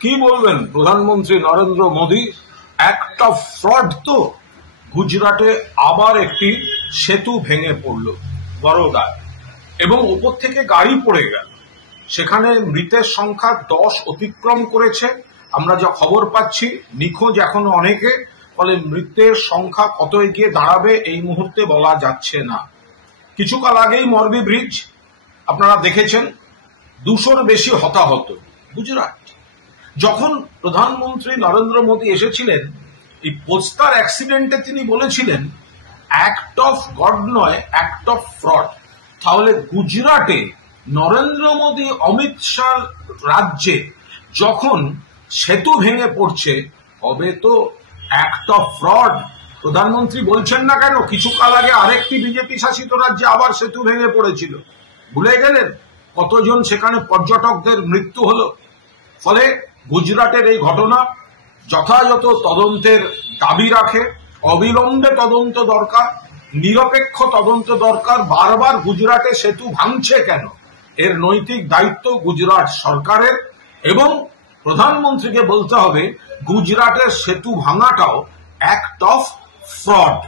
কি বলবেন প্রধানমন্ত্রী নরেন্দ্র মোদী? একটা ফ্রড তো। গুজরাটে আবার একটি সেতু ভেঙে পড়ল বরোদায়, এবং উপর থেকে গাড়ি পড়ে গেল। সেখানে মৃতের সংখ্যা 10 অতিক্রম করেছে। আমরা যা খবর পাচ্ছি, নিখোঁজ এখনো অনেকে, ফলে মৃতের সংখ্যা কত এগিয়ে দাঁড়াবে এই মুহূর্তে বলা যাচ্ছে না। কিছুকাল আগেই মরবি ব্রিজ আপনারা দেখেছেন, 200-র বেশি হতাহত গুজরাট। যখন প্রধানমন্ত্রী নরেন্দ্র মোদী এসেছিলেন, এই পোস্তার অ্যাক্সিডেন্টে তিনি বলেছিলেন অ্যাক্ট অফ গড নয়, অ্যাক্ট অফ ফ্রড। তাহলে গুজরাটে নরেন্দ্র মোদী অমিত শাহ রাজ্যে যখন সেতু ভেঙে পড়ছে, হবে তো অ্যাক্ট অফ ফ্রড। প্রধানমন্ত্রী বলছেন না কেন? কিছুকাল আগে আরেকটি বিজেপি শাসিত রাজ্যে আবার সেতু ভেঙে পড়েছিল, ভুলে গেলেন? কতজন সেখানে পর্যটকদের মৃত্যু হলো। ফলে গুজরাটের এই ঘটনা যথাযথ তদন্তের দাবি রাখে। অবিলম্বে তদন্ত দরকার, নিরপেক্ষ তদন্ত দরকার। বারবার গুজরাটে সেতু ভাঙছে কেন? এর নৈতিক দায়িত্ব গুজরাট সরকারের, এবং প্রধানমন্ত্রীকে বলতে হবে গুজরাটের সেতু ভাঙাটাও অ্যাক্ট অফ ফ্রড।